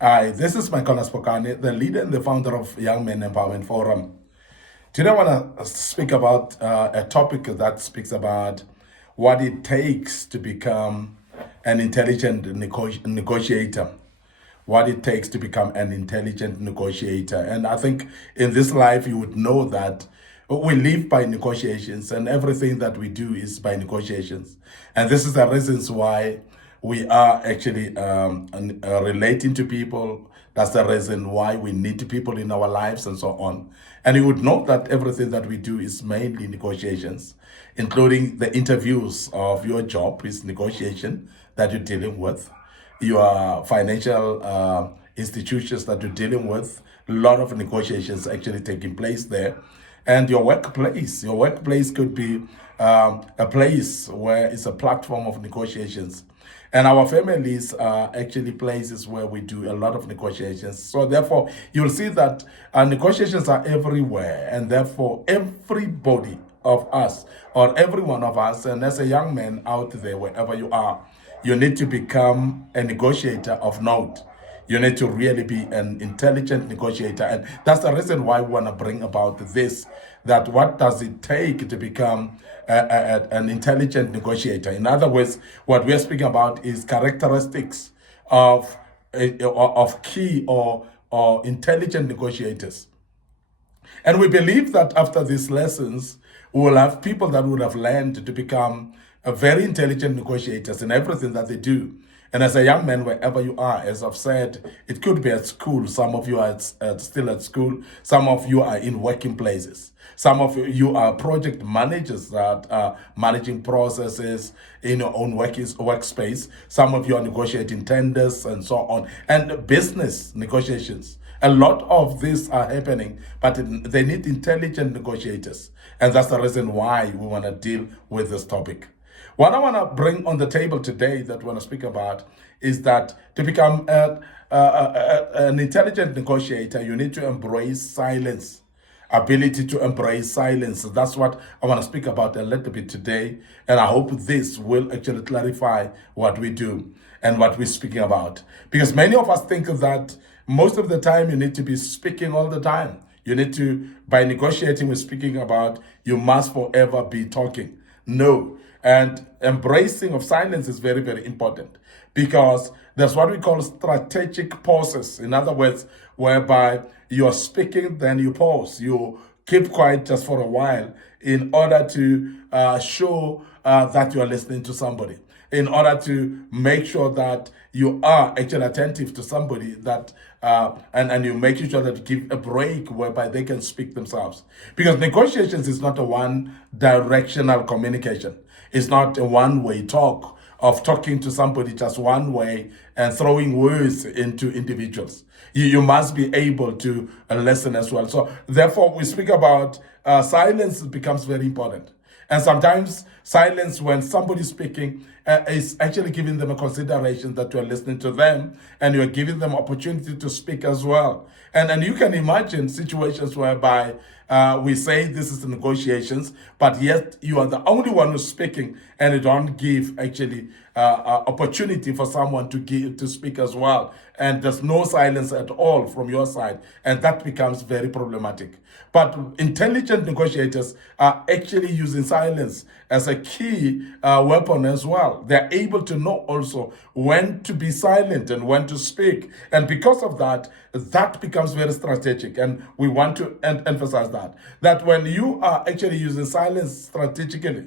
Hi, this is Micornus, Phokane, the leader and the founder of Young Men Empowerment Forum. Today, I want to speak about a topic that speaks about what it takes to become an intelligent negotiator. What it takes to become an intelligent negotiator. And I think in this life, you would know that we live by negotiations, and everything that we do is by negotiations. And this is the reasons why we are actually relating to people. That's the reason why we need people in our lives and so on. And you would note that everything that we do is mainly negotiations, including the interviews of your job is negotiation that you're dealing with, your financial institutions that you're dealing with, a lot of negotiations actually taking place there. And your workplace could be a place where it's a platform of negotiations. And our families are actually places where we do a lot of negotiations. So therefore, you'll see that negotiations are everywhere. And therefore, everybody of us, or every one of us, and as a young man out there, wherever you are, you need to become a negotiator of note. You need to really be an intelligent negotiator. And that's the reason why we want to bring about this, that what does it take to become an intelligent negotiator? In other words, what we're speaking about is characteristics of key or intelligent negotiators. And we believe that after these lessons, we will have people that would have learned to become very intelligent negotiators in everything that they do. And as a young man, wherever you are, as I've said, it could be at school. Some of you are still at school. Some of you are in working places. Some of you are project managers that are managing processes in your own workspace. Some of you are negotiating tenders and so on. And business negotiations. A lot of these are happening, but they need intelligent negotiators. And that's the reason why we want to deal with this topic. What I want to bring on the table today that we want to speak about is that to become an intelligent negotiator, you need to embrace silence, ability to embrace silence. That's what I want to speak about a little bit today. And I hope this will actually clarify what we do and what we're speaking about. Because many of us think that most of the time you need to be speaking all the time. You need to, by negotiating, we're speaking about you must forever be talking. No. And embracing of silence is very, very important because there's what we call strategic pauses. In other words, whereby you're speaking, then you pause. You keep quiet just for a while in order to show that you are listening to somebody, in order to make sure that you are actually attentive to somebody that and you're making sure that you give a break whereby they can speak themselves. Because negotiations is not a one-directional communication. It's not a one-way talk of talking to somebody just one way and throwing words into individuals. You must be able to listen as well. So therefore, we speak about silence becomes very important. And sometimes silence when somebody's speaking is actually giving them a consideration that you're listening to them and you're giving them opportunity to speak as well. And you can imagine situations whereby we say this is the negotiations, but yet you are the only one who's speaking and you don't give actually opportunity for someone to speak as well. And there's no silence at all from your side. And that becomes very problematic. But intelligent negotiators are actually using silence as a key weapon as well. They're able to know also when to be silent and when to speak. And because of that, that becomes very strategic. And we want to emphasize that when you are actually using silence strategically,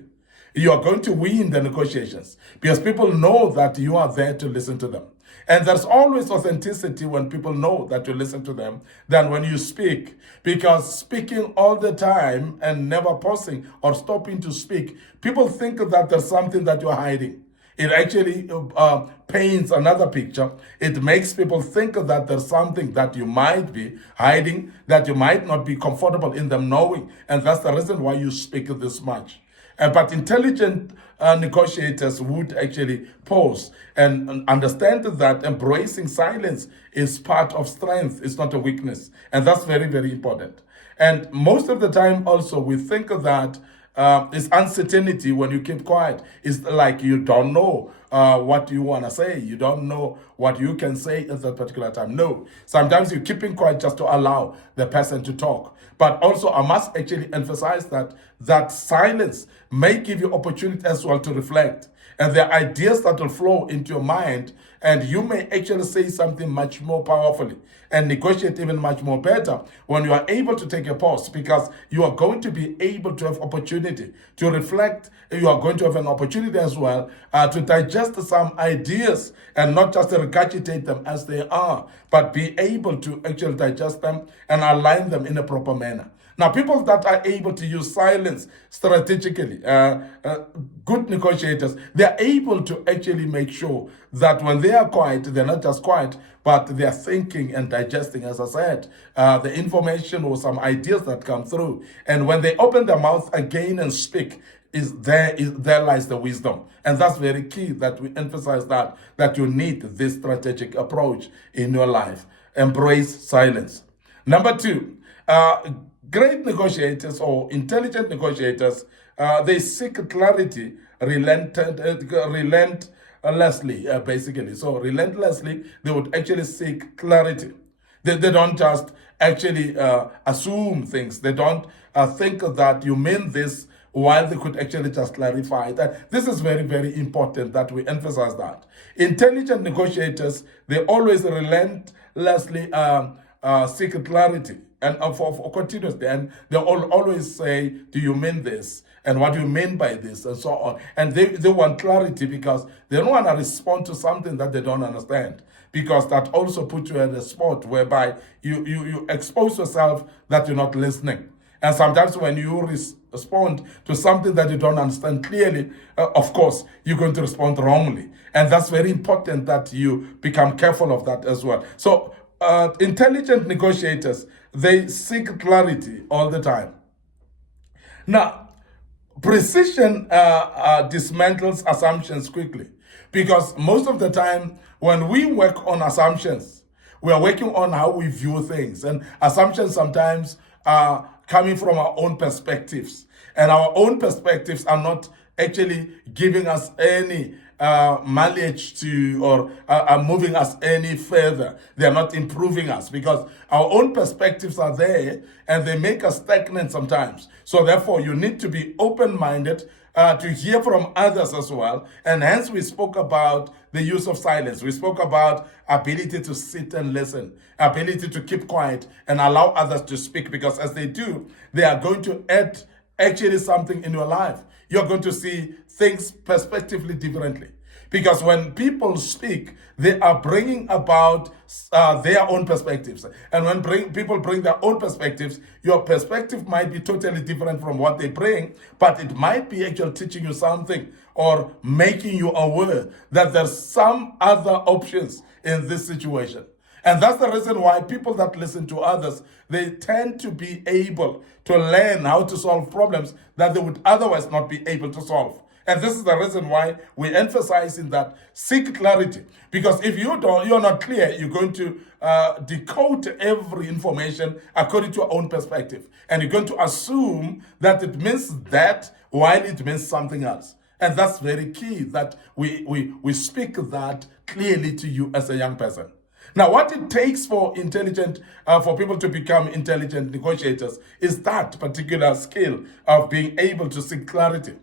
you are going to win the negotiations because people know that you are there to listen to them. And there's always authenticity when people know that you listen to them than when you speak. Because speaking all the time and never pausing or stopping to speak, people think that there's something that you're hiding. It actually paints another picture. It makes people think that there's something that you might be hiding, that you might not be comfortable in them knowing. And that's the reason why you speak this much. But intelligent negotiators would actually pause and understand that embracing silence is part of strength, it's not a weakness. And that's very, very important. And most of the time also we think that it's uncertainty when you keep quiet. It's like you don't know what you want to say. You don't know what you can say at that particular time. No. Sometimes you're keeping quiet just to allow the person to talk. But also, I must actually emphasize that silence may give you opportunity as well to reflect. And the ideas that will flow into your mind, and you may actually say something much more powerfully and negotiate even much more better when you are able to take a pause, because you are going to be able to have opportunity to reflect. You are going to have an opportunity as well to digest some ideas and not just regurgitate them as they are, but be able to actually digest them and align them in a proper manner. Now, people that are able to use silence strategically, good negotiators, they're able to actually make sure that when they are quiet, they're not just quiet, but they're thinking and digesting, as I said, the information or some ideas that come through. And when they open their mouth again and speak, there lies the wisdom. And that's very key that we emphasize that you need this strategic approach in your life. Embrace silence. Number two, great negotiators or intelligent negotiators, they seek clarity relentlessly, basically. So relentlessly, they would actually seek clarity. They don't just actually assume things. They don't think that you mean this while they could actually just clarify that. This is very, very important that we emphasize that. Intelligent negotiators, they always relentlessly seek clarity and for continuously, and they always say, do you mean this, and what do you mean by this, and so on. And they want clarity because they don't want to respond to something that they don't understand, because that also puts you at a spot whereby you expose yourself that you're not listening. And sometimes when you respond to something that you don't understand clearly, of course, you're going to respond wrongly. And that's very important that you become careful of that as well. So intelligent negotiators, they seek clarity all the time. Now, precision dismantles assumptions quickly, because most of the time when we work on assumptions, we are working on how we view things, and assumptions sometimes are coming from our own perspectives, and our own perspectives are not actually giving us any mileage to, or are moving us any further. They're not improving us, because our own perspectives are there and they make us stagnant sometimes. So therefore, you need to be open-minded to hear from others as well. And hence we spoke about the use of silence. We spoke about ability to sit and listen, ability to keep quiet and allow others to speak, because as they do, they are going to add actually something in your life. You're going to see things perspectively differently. Because when people speak, they are bringing about their own perspectives. And when people bring their own perspectives, your perspective might be totally different from what they bring, but it might be actually teaching you something or making you aware that there's some other options in this situation. And that's the reason why people that listen to others, they tend to be able to learn how to solve problems that they would otherwise not be able to solve. And this is the reason why we emphasize in that seek clarity. Because if you're not clear, you're going to decode every information according to your own perspective. And you're going to assume that it means that while it means something else. And that's very key, that we speak that clearly to you as a young person. Now, what it takes for people to become intelligent negotiators is that particular skill of being able to seek clarity.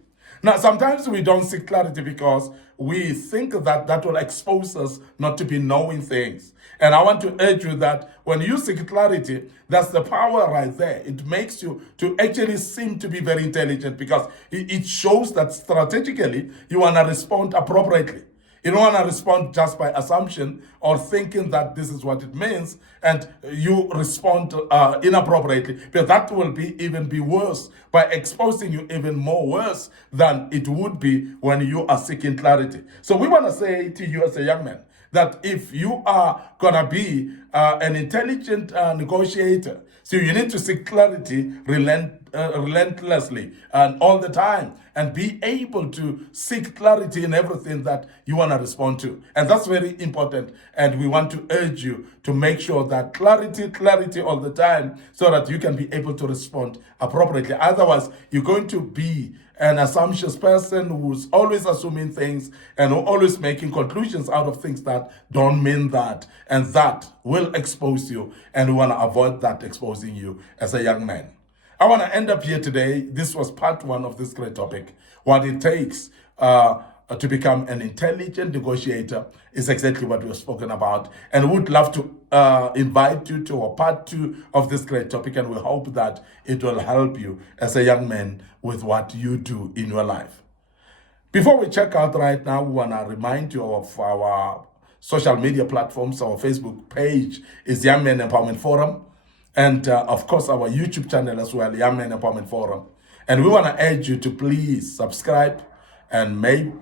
Now, sometimes we don't seek clarity because we think that will expose us not to be knowing things. And I want to urge you that when you seek clarity, that's the power right there. It makes you to actually seem to be very intelligent, because it shows that strategically you want to respond appropriately. You don't want to respond just by assumption or thinking that this is what it means, and you respond inappropriately. But that will even be worse, by exposing you even more worse than it would be when you are seeking clarity. So we want to say to you as a young man that if you are going to be an intelligent negotiator. So you need to seek clarity relentlessly and all the time, and be able to seek clarity in everything that you want to respond to. And that's very important. And we want to urge you to make sure that clarity all the time, so that you can be able to respond appropriately. Otherwise, you're going to be an assumptuous person who's always assuming things and always making conclusions out of things that don't mean that. And that will expose you. And we want to avoid that exposing you as a young man. I want to end up here today. This was part one of this great topic. What it takes to become an intelligent negotiator is exactly what we've spoken about. And would love to invite you to a part two of this great topic. And we hope that it will help you as a young man with what you do in your life. Before we check out right now, we want to remind you of our social media platforms. Our Facebook page is Young Men Empowerment Forum. And of course, our YouTube channel as well, Young Men Empowerment Forum. And we want to urge you to please subscribe and make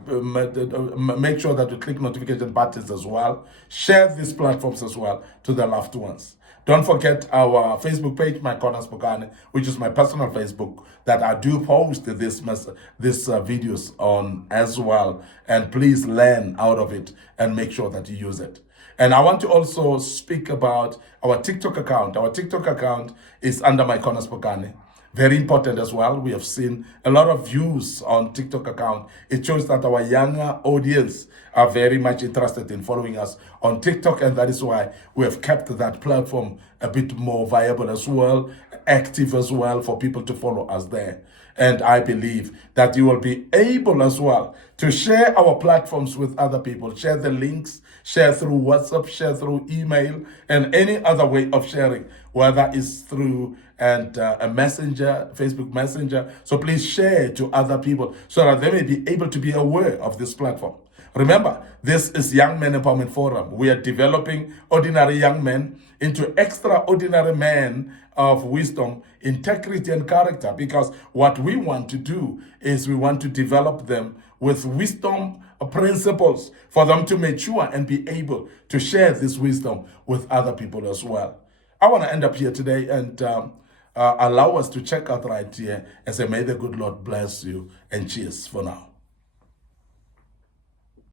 sure that you click notification buttons as well. Share these platforms as well to the loved ones. Don't forget our Facebook page, Micornus Phokane, which is my personal Facebook, that I do post these videos on as well. And please learn out of it and make sure that you use it. And I want to also speak about our TikTok account. Our TikTok account is under Micornus Phokane. Very important as well. We have seen a lot of views on TikTok account. It shows that our younger audience are very much interested in following us on TikTok, and that is why we have kept that platform a bit more viable as well, active as well, for people to follow us there. And I believe that you will be able as well to share our platforms with other people. Share the links, share through WhatsApp, share through email, and any other way of sharing, whether it's through a messenger, Facebook Messenger. So please share to other people so that they may be able to be aware of this platform. Remember, this is Young Men Empowerment Forum. We are developing ordinary young men into extraordinary men of wisdom, integrity, and character, because what we want to do is we want to develop them with wisdom principles for them to mature and be able to share this wisdom with other people as well. I want to end up here today and allow us to check out right here and say, may the good Lord bless you, and cheers for now.